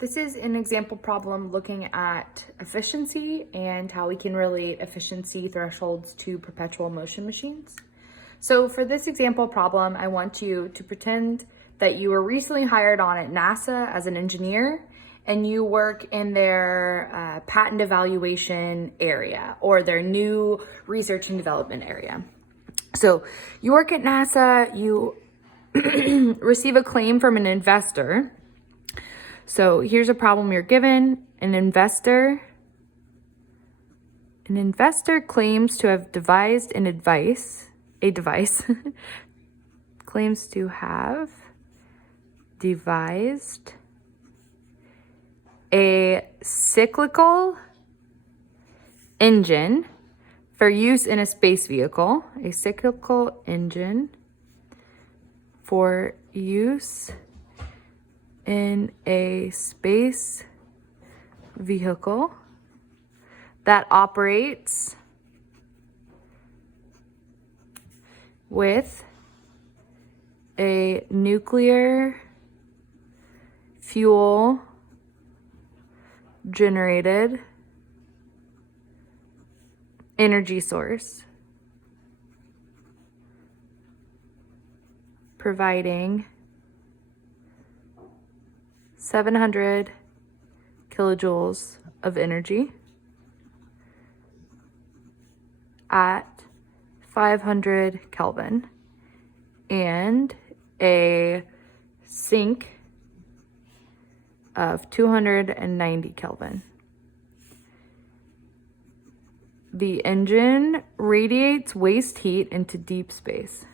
This is an example problem looking at efficiency and how we can relate efficiency thresholds to perpetual motion machines. So for this example problem, I want you to pretend that you were recently hired on at NASA as an engineer and you work in their patent evaluation area or their new research and development area. So you work at NASA, you receive a claim from an investor. So here's a problem you're given. An investor claims to have devised a device claims to have devised a cyclical engine for use in a space vehicle, a cyclical engine for use in a space vehicle that operates with a nuclear fuel generated energy source, providing 700 kilojoules of energy at 500 Kelvin and a sink of 290 Kelvin. The engine radiates waste heat into deep space.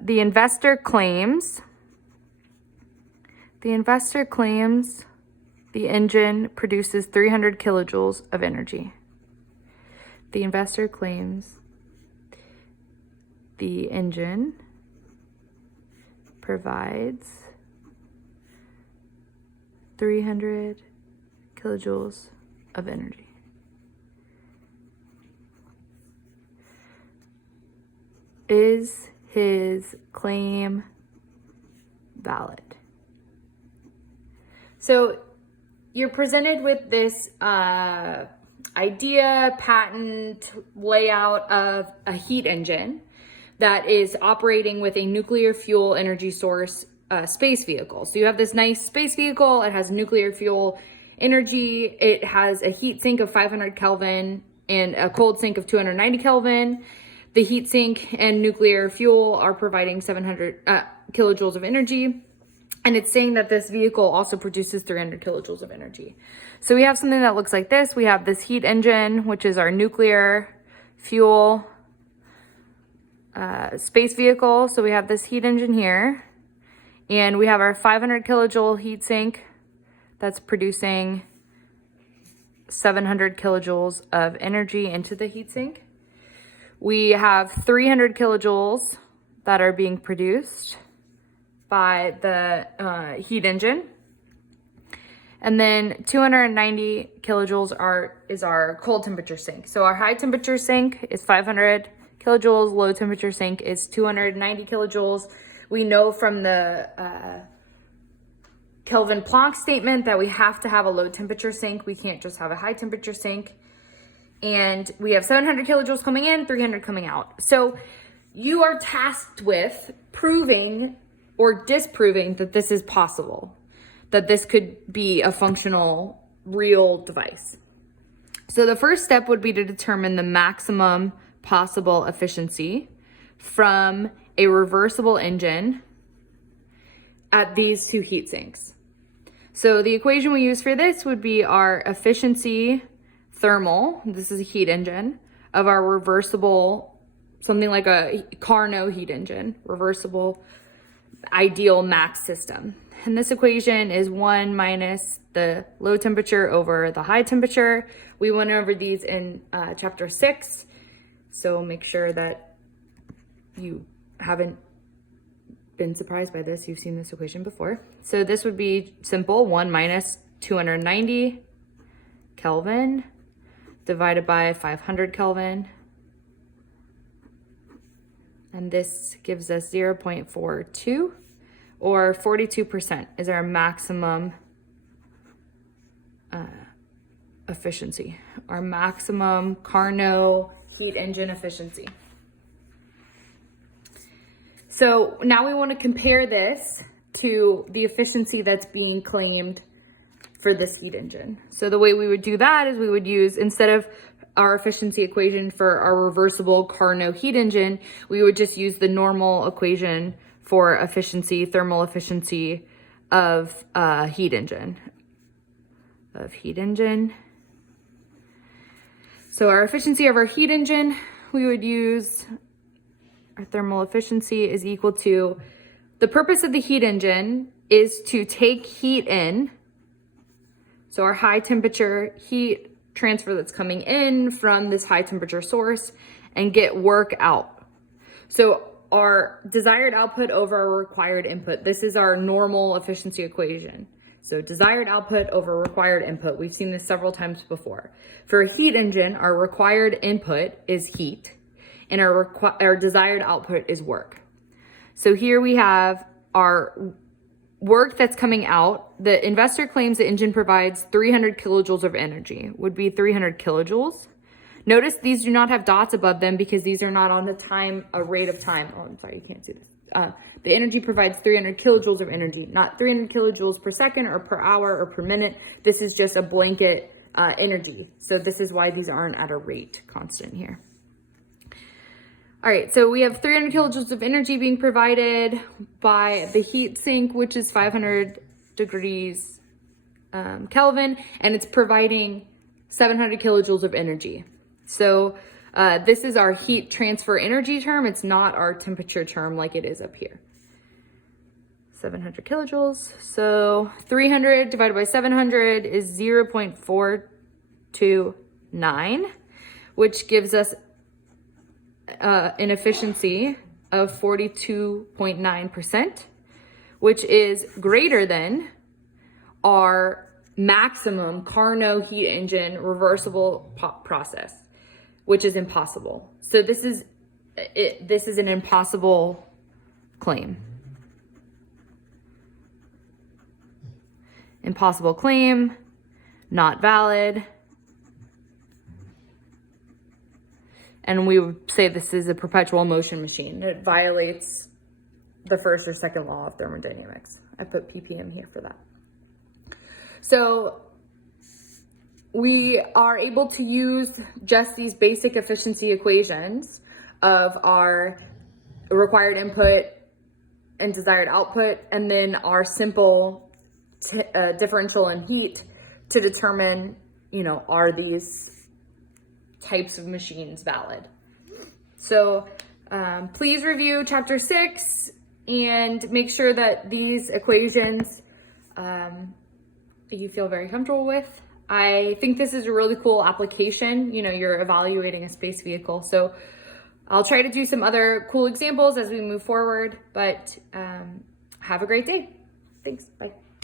The investor claims the engine produces 300 kilojoules of energy. The investor claims the engine provides 300 kilojoules of energy. Is his claim valid? So you're presented with this idea, patent, layout of a heat engine that is operating with a nuclear fuel energy source space vehicle. So you have this nice space vehicle, it has nuclear fuel energy, it has a heat sink of 500 Kelvin and a cold sink of 290 Kelvin. The heat sink and nuclear fuel are providing 700 kilojoules of energy. And it's saying that this vehicle also produces 300 kilojoules of energy. So we have something that looks like this. We have this heat engine, which is our nuclear fuel space vehicle. So we have this heat engine here. And we have our 500 kilojoule heat sink that's producing 700 kilojoules of energy into the heat sink. We have 300 kilojoules that are being produced by the heat engine. And then 290 kilojoules is our cold temperature sink. So our high temperature sink is 500 kilojoules, low temperature sink is 290 kilojoules. We know from the Kelvin Planck statement that we have to have a low temperature sink. We can't just have a high temperature sink. And we have 700 kilojoules coming in, 300 coming out. So you are tasked with proving or disproving that this is possible, that this could be a functional, real device. So the first step would be to determine the maximum possible efficiency from a reversible engine at these two heat sinks. So the equation we use for this would be our efficiency thermal, this is a heat engine, of our reversible, something like a Carnot heat engine, reversible ideal max system. And this equation is 1 minus the low temperature over the high temperature. We went over these in chapter 6, so make sure that you haven't been surprised by this, you've seen this equation before. So this would be simple, 1 minus 290 Kelvin divided by 500 Kelvin. And this gives us 0.42, or 42% is our maximum efficiency, our maximum Carnot heat engine efficiency. So now we want to compare this to the efficiency that's being claimed for this heat engine. So the way we would do that is we would use, instead of our efficiency equation for our reversible Carnot heat engine, we would just use the normal equation for efficiency, thermal efficiency of heat engine. So our efficiency of our heat engine, we would use our thermal efficiency is equal to, the purpose of the heat engine is to take heat in. So our high temperature heat transfer that's coming in from this high temperature source and get work out. So our desired output over our required input, this is our normal efficiency equation. So desired output over required input. We've seen this several times before. For a heat engine, our required input is heat and our desired output is work. So here we have our work that's coming out. The investor claims the engine provides 300 kilojoules of energy, would be 300 kilojoules. Notice these do not have dots above them because these are not on a rate of time. Oh, I'm sorry, you can't see this. The energy provides 300 kilojoules of energy, not 300 kilojoules per second or per hour or per minute. This is just a blanket energy. So this is why these aren't at a rate constant here. All right, so we have 300 kilojoules of energy being provided by the heat sink, which is 500 degrees Kelvin, and it's providing 700 kilojoules of energy. So this is our heat transfer energy term. It's not our temperature term like it is up here. 700 kilojoules. So 300 divided by 700 is 0.429, which gives us an efficiency of 42.9%, which is greater than our maximum Carnot heat engine reversible process, which is impossible. So this is an impossible claim. Impossible claim, not valid. And we would say this is a perpetual motion machine. It violates the first or second law of thermodynamics. I put ppm here for that. So we are able to use just these basic efficiency equations of our required input and desired output, and then our simple differential in heat to determine, are these types of machines valid. So please review chapter 6 and make sure that these equations you feel very comfortable with. I think this is a really cool application. You're evaluating a space vehicle. So I'll try to do some other cool examples as we move forward, but have a great day. Thanks. Bye.